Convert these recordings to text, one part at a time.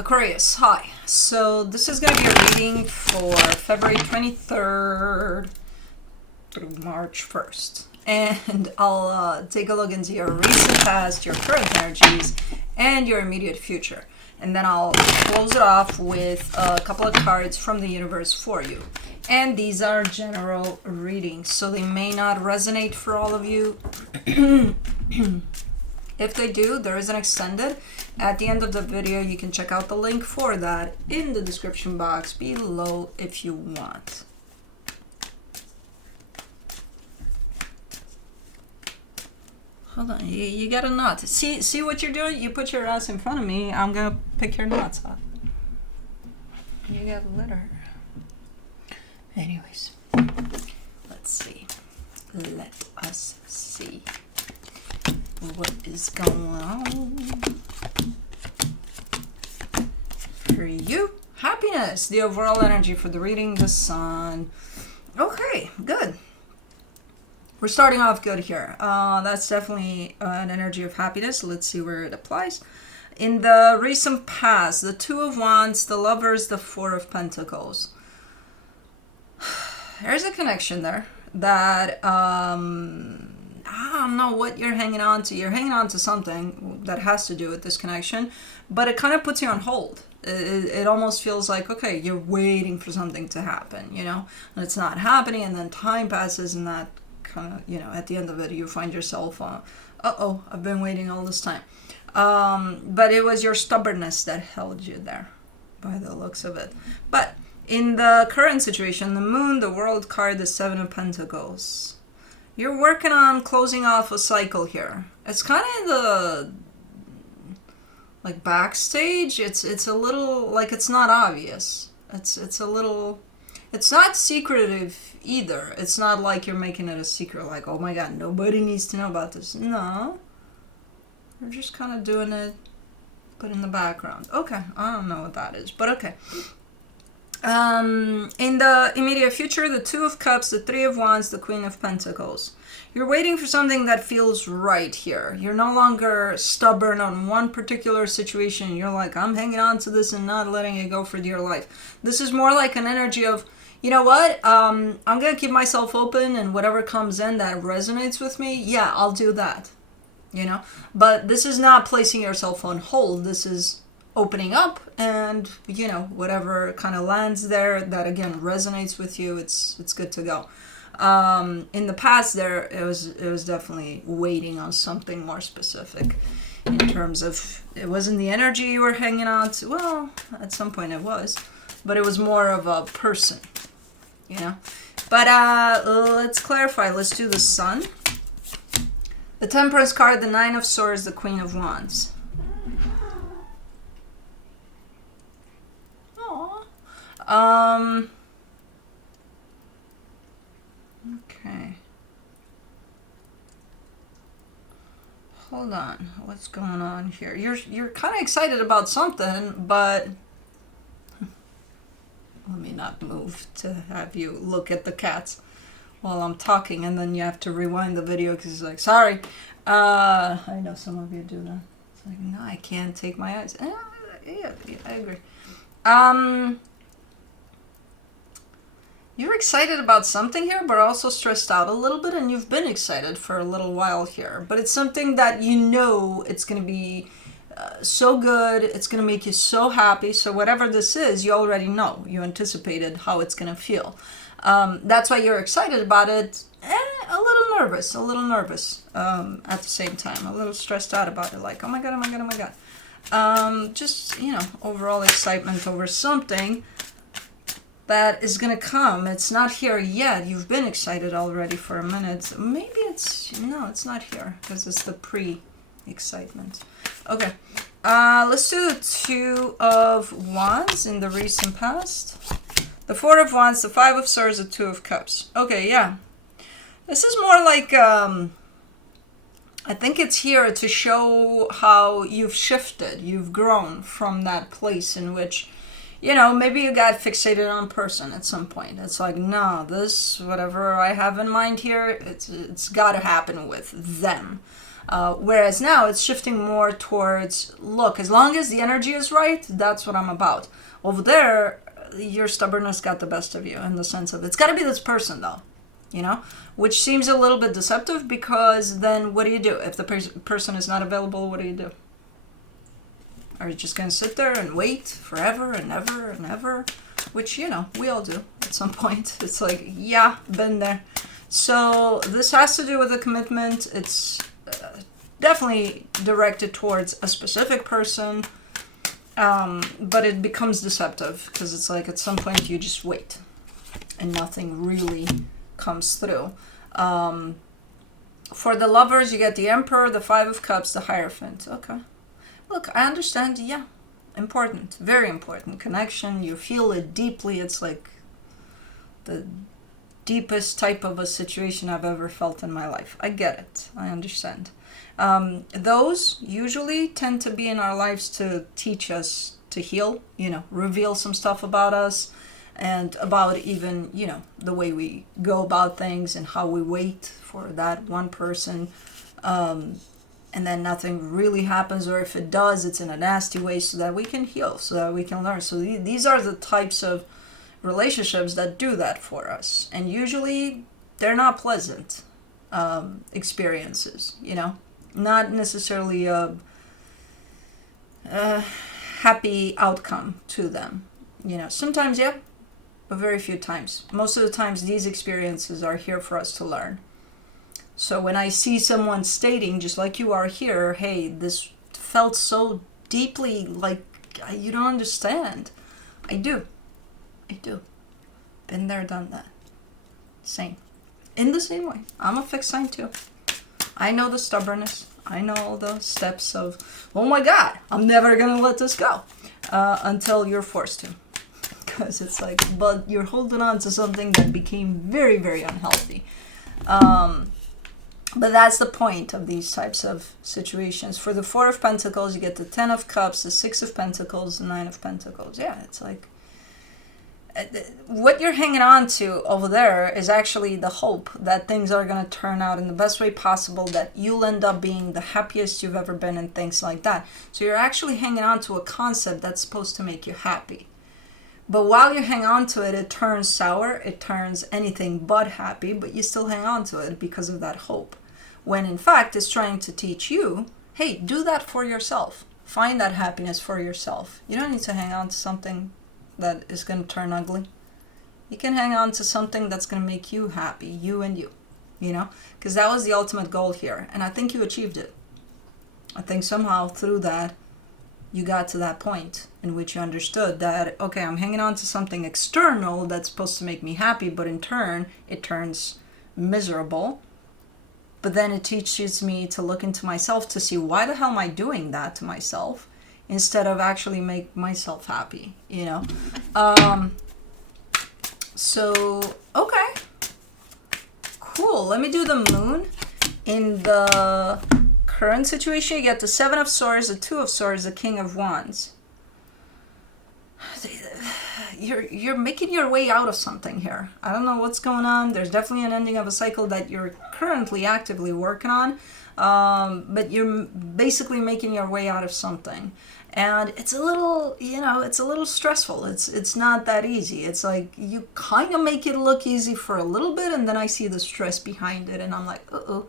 Aquarius, hi. So this is going to be a reading for February 23rd through March 1st. And I'll take a look into your recent past, your current energies, and your immediate future. And then I'll close it off with a couple of cards from the universe for you. And these are general readings, so they may not resonate for all of you. If they do, there is an extended. At the end of the video, you can check out the link for that in the description box below if you want. Hold on, you got a knot. See what you're doing? You put your ass in front of me, I'm gonna pick your knots off. You got litter. Anyways, let's see. Let us see what is going on for you. Happiness, the overall energy for the reading, the sun. Okay, good. We're starting off good here. That's definitely an energy of happiness. Let's see where it applies. In the recent past, the Two of Wands, the Lovers, the Four of Pentacles. There's a connection there that I don't know what you're hanging on to. You're hanging on to something that has to do with this connection, but it kind of puts you on hold. It almost feels like, okay, you're waiting for something to happen, you know, and it's not happening, and then time passes, and that kind of, you know, at the end of it, you find yourself, uh-oh, I've been waiting all this time. But it was your stubbornness that held you there, by the looks of it. But in the current situation, the Moon, the World card, the Seven of Pentacles. You're working on closing off a cycle here. It's kind of the like backstage. It's a little like it's not obvious. It's a little. It's not secretive either. It's not like you're making it a secret. Like, oh my God, nobody needs to know about this. No, you're just kind of doing it, but in the background. Okay, I don't know what that is, but okay. In the immediate future, the Two of Cups, the Three of Wands, the Queen of Pentacles. You're waiting for something that feels right here. You're no longer stubborn on one particular situation. You're like, I'm hanging on to this and not letting it go for dear life. This is more like an energy of, you know what, I'm going to keep myself open, and whatever comes in that resonates with me, yeah, I'll do that, you know. But this is not placing yourself on hold. This is opening up, and you know, whatever kind of lands there that again resonates with you, it's good to go. In the past there, it was definitely waiting on something more specific in terms of, it wasn't the energy you were hanging on to. Well, at some point it was, but it was more of a person, you know. But let's clarify. Let's do the Sun, the Temperance card, the Nine of Swords, the Queen of Wands. Okay. Hold on. What's going on here? You're kind of excited about something, but let me not move to have you look at the cats while I'm talking, and then you have to rewind the video because it's like, sorry. I know some of you do that. It's like, no, I can't take my eyes. Yeah, I agree. You're excited about something here, but also stressed out a little bit, and you've been excited for a little while here. But it's something that you know it's going to be so good, it's going to make you so happy. So whatever this is, you already know. You anticipated how it's going to feel. That's why you're excited about it, a little nervous at the same time. A little stressed out about it, like, oh my God, oh my God, oh my God. Just, you know, overall excitement over something that is going to come. It's not here yet. You've been excited already for a minute. Maybe it's not here because it's the pre-excitement. Okay, let's do the Two of Wands in the recent past, the Four of Wands, the Five of Swords, the Two of Cups. Okay, yeah. This is more like, I think it's here to show how you've shifted, you've grown from that place in which, you know, maybe you got fixated on a person at some point. It's like, no, this, whatever I have in mind here, it's got to happen with them. Whereas now it's shifting more towards, look, as long as the energy is right, that's what I'm about. Over there, your stubbornness got the best of you, in the sense of, it's got to be this person though, you know, which seems a little bit deceptive, because then what do you do? If the person is not available, what do you do? Are you just going to sit there and wait forever and ever and ever? Which, you know, we all do at some point. It's like, yeah, been there. So this has to do with a commitment. It's definitely directed towards a specific person, but it becomes deceptive, because it's like at some point you just wait and nothing really comes through. For the lovers, you get the Emperor, the Five of Cups, the Hierophant. Okay. Look, I understand, yeah. Important, very important connection. You feel it deeply. It's like the deepest type of a situation I've ever felt in my life. I get it. I understand. Those usually tend to be in our lives to teach us to heal, you know, reveal some stuff about us, and about even, you know, the way we go about things and how we wait for that one person. And then nothing really happens, or if it does, it's in a nasty way, so that we can heal, so that we can learn. So these are the types of relationships that do that for us. And usually they're not pleasant experiences, you know, not necessarily a happy outcome to them. You know, sometimes, yeah, but very few times. Most of the times these experiences are here for us to learn. So when I see someone stating, just like you are here, hey, this felt so deeply, like, you don't understand. I do. Been there, done that. Same. In the same way. I'm a fixed sign too. I know the stubbornness. I know all the steps of, oh my God, I'm never going to let this go. Until you're forced to. Because it's like, but you're holding on to something that became very, very unhealthy. But that's the point of these types of situations. For the Four of Pentacles, you get the Ten of Cups, the Six of Pentacles, the Nine of Pentacles. Yeah, it's like, what you're hanging on to over there is actually the hope that things are going to turn out in the best way possible, that you'll end up being the happiest you've ever been, and things like that. So you're actually hanging on to a concept that's supposed to make you happy. But while you hang on to it, it turns sour, it turns anything but happy, but you still hang on to it because of that hope. When in fact, it's trying to teach you, hey, do that for yourself. Find that happiness for yourself. You don't need to hang on to something that is going to turn ugly. You can hang on to something that's going to make you happy, you and you know? Because that was the ultimate goal here. And I think you achieved it. I think somehow through that, you got to that point in which you understood that, okay, I'm hanging on to something external that's supposed to make me happy, but in turn, it turns miserable. But then it teaches me to look into myself to see, why the hell am I doing that to myself, instead of actually make myself happy, you know? So, okay. Cool. Let me do the moon. In the current situation, you get the Seven of Swords, the Two of Swords, the King of Wands. You're making your way out of something here. I don't know what's going on. There's definitely an ending of a cycle that you're currently actively working on, but you're basically making your way out of something. And it's a little, you know, it's a little stressful. It's not that easy. It's like you kind of make it look easy for a little bit, and then I see the stress behind it, and I'm like, uh-oh,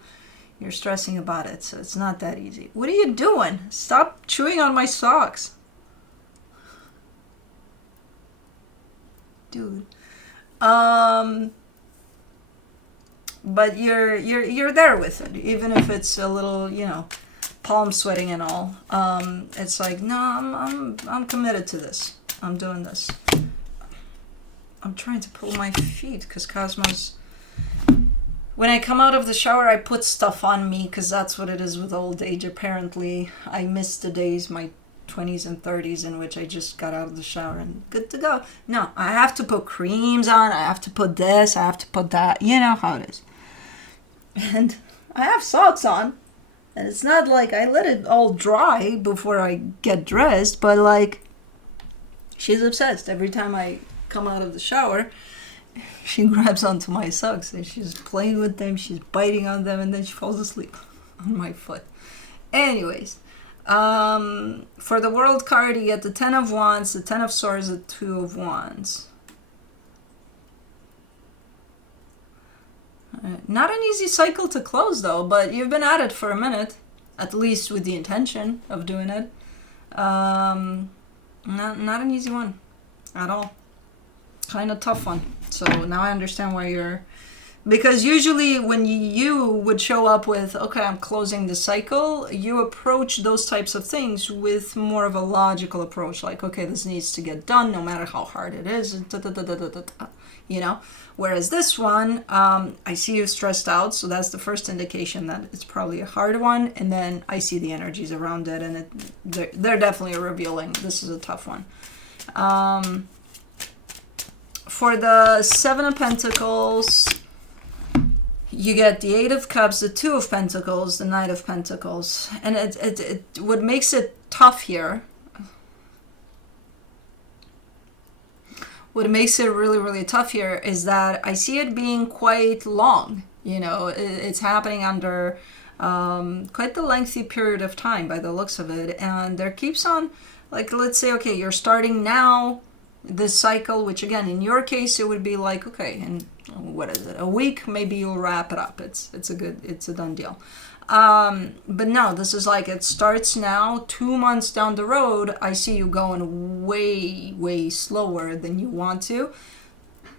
you're stressing about it, so it's not that easy. What are you doing? Stop chewing on my socks. Dude. But you're there with it, even if it's a little, you know, palm sweating and all. It's like, no, I'm committed to this. I'm doing this. I'm trying to pull my feet because Cosmos, when I come out of the shower, I put stuff on me because that's what it is with old age. Apparently, I miss the days, my 20s and 30s, in which I just got out of the shower and good to go. No, I have to put creams on. I have to put this. I have to put that. You know how it is. And I have socks on. And it's not like I let it all dry before I get dressed, but like, she's obsessed. Every time I come out of the shower, she grabs onto my socks and she's playing with them, she's biting on them, and then she falls asleep. on my foot. Anyways, for the World card, you get the Ten of Wands, the Ten of Swords, the Two of Wands. Not an easy cycle to close though, but you've been at it for a minute, at least with the intention of doing it. Not an easy one at all. Kind of tough one. So now I understand why you're... Because usually when you would show up with, okay, I'm closing the cycle, you approach those types of things with more of a logical approach. Like, okay, this needs to get done no matter how hard it is. You know? Whereas this one, I see you stressed out. So that's the first indication that it's probably a hard one. And then I see the energies around it. And they're definitely revealing this is a tough one. For the Seven of Pentacles... You get the Eight of Cups, the Two of Pentacles, the Knight of Pentacles. And what makes it tough here, what makes it really, really tough here is that I see it being quite long. You know, it's happening under quite the lengthy period of time by the looks of it. And there keeps on, like, let's say, okay, you're starting now this cycle, which again, in your case, it would be like, okay, and what is it, a week, maybe you'll wrap it up. It's a done deal. But no, this is like, it starts now, 2 months down the road, I see you going way, way slower than you want to,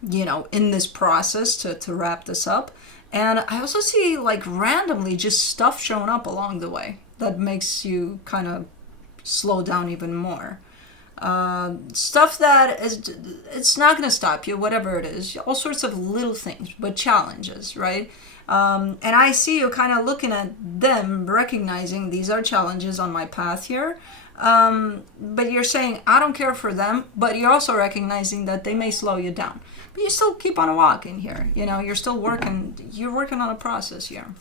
you know, in this process to wrap this up. And I also see like randomly just stuff showing up along the way that makes you kind of slow down even more. Stuff that is, it's not going to stop you, whatever it is, all sorts of little things, but challenges, right? And I see you kind of looking at them, recognizing these are challenges on my path here. But you're saying, I don't care for them, but you're also recognizing that they may slow you down. But you still keep on walking here. You know, you're still working, you're working on a process here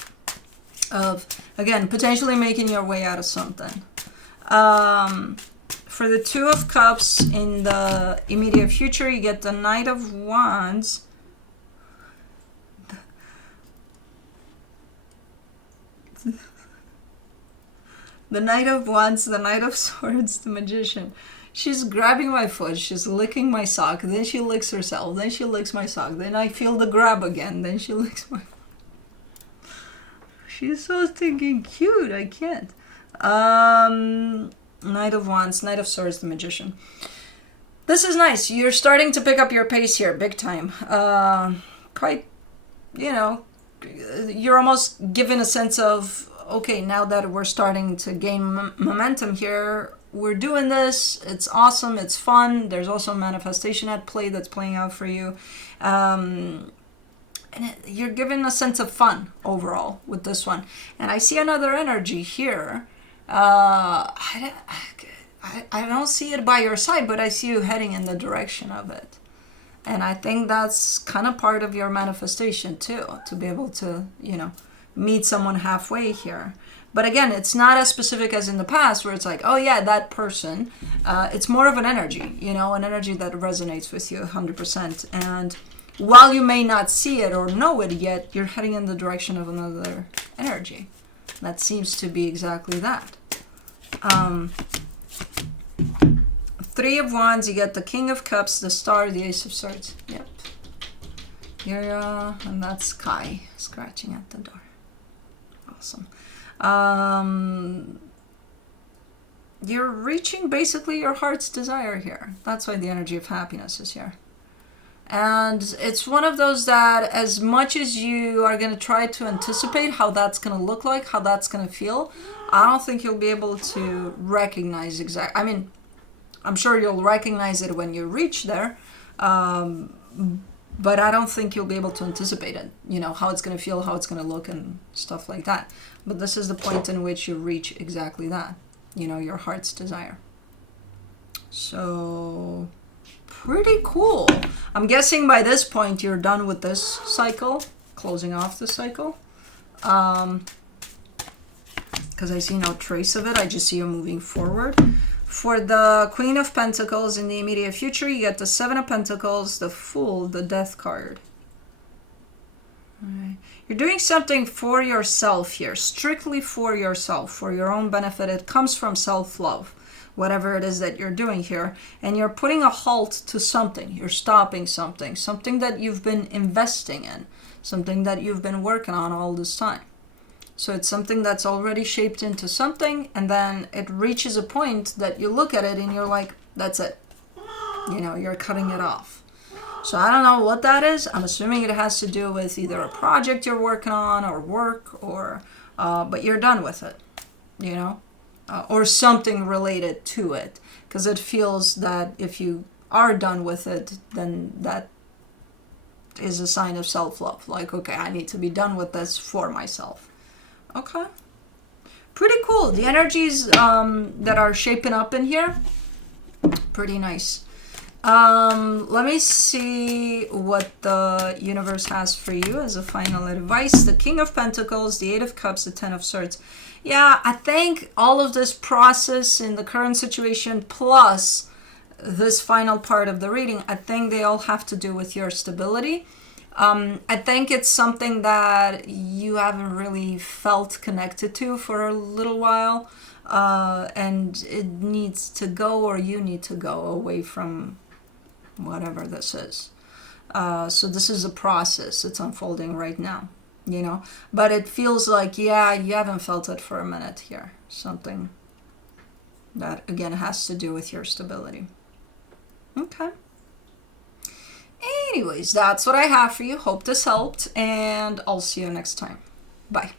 of, again, potentially making your way out of something. For the Two of Cups in the immediate future, you get the Knight of Wands. The Knight of Wands, the Knight of Swords, the Magician. She's grabbing my foot, she's licking my sock, then she licks herself, then she licks my sock, then I feel the grab again, then she licks my foot. She's so stinking cute, I can't. Knight of Wands, Knight of Swords, the Magician. This is nice. You're starting to pick up your pace here, big time. Quite, you know, you're almost given a sense of, okay, now that we're starting to gain momentum here, we're doing this, it's awesome, it's fun. There's also manifestation at play that's playing out for you. And you're given a sense of fun overall with this one. And I see another energy here. I don't see it by your side, but I see you heading in the direction of it. And I think that's kind of part of your manifestation too, to be able to, you know, meet someone halfway here. But again, it's not as specific as in the past where it's like, oh yeah, that person. It's more of an energy, you know, an energy that resonates with you 100%. And while you may not see it or know it yet, you're heading in the direction of another energy. That seems to be exactly that. Three of Wands, you get the King of Cups, the Star, the Ace of Swords. Yep. Here, and that's Kai scratching at the door. Awesome. You're reaching basically your heart's desire here. That's why the energy of happiness is here. And it's one of those that as much as you are going to try to anticipate how that's going to look like, how that's going to feel, I don't think you'll be able to recognize exactly. I mean, I'm sure you'll recognize it when you reach there, but I don't think you'll be able to anticipate it, you know, how it's going to feel, how it's going to look and stuff like that. But this is the point in which you reach exactly that, you know, your heart's desire. So... pretty cool. I'm guessing by this point you're done with this cycle, closing off the cycle. Because I see no trace of it. I just see you moving forward. For the Queen of Pentacles in the immediate future, you get the Seven of Pentacles, the Fool, the Death card. Right. You're doing something for yourself here, strictly for yourself, for your own benefit. It comes from self-love, whatever it is that you're doing here. And you're putting a halt to something. You're stopping something, something that you've been investing in, something that you've been working on all this time. So it's something that's already shaped into something, and then it reaches a point that you look at it and you're like, that's it. You know, you're cutting it off. So I don't know what that is. I'm assuming it has to do with either a project you're working on or work, or but you're done with it, you know, or something related to it, because it feels that if you are done with it, then that is a sign of self-love. Like, okay, I need to be done with this for myself. Okay. Pretty cool. The energies that are shaping up in here, pretty nice. Let me see what the universe has for you as a final advice. The King of Pentacles, the Eight of Cups, the Ten of Swords. Yeah, I think all of this process in the current situation plus this final part of the reading, I think they all have to do with your stability. I think it's something that you haven't really felt connected to for a little while, and it needs to go, or you need to go away from whatever this is. So this is a process. It's unfolding right now, you know, but it feels like, yeah, you haven't felt it for a minute here. Something that, again, has to do with your stability. Okay. Anyways, that's what I have for you. Hope this helped, and I'll see you next time. Bye.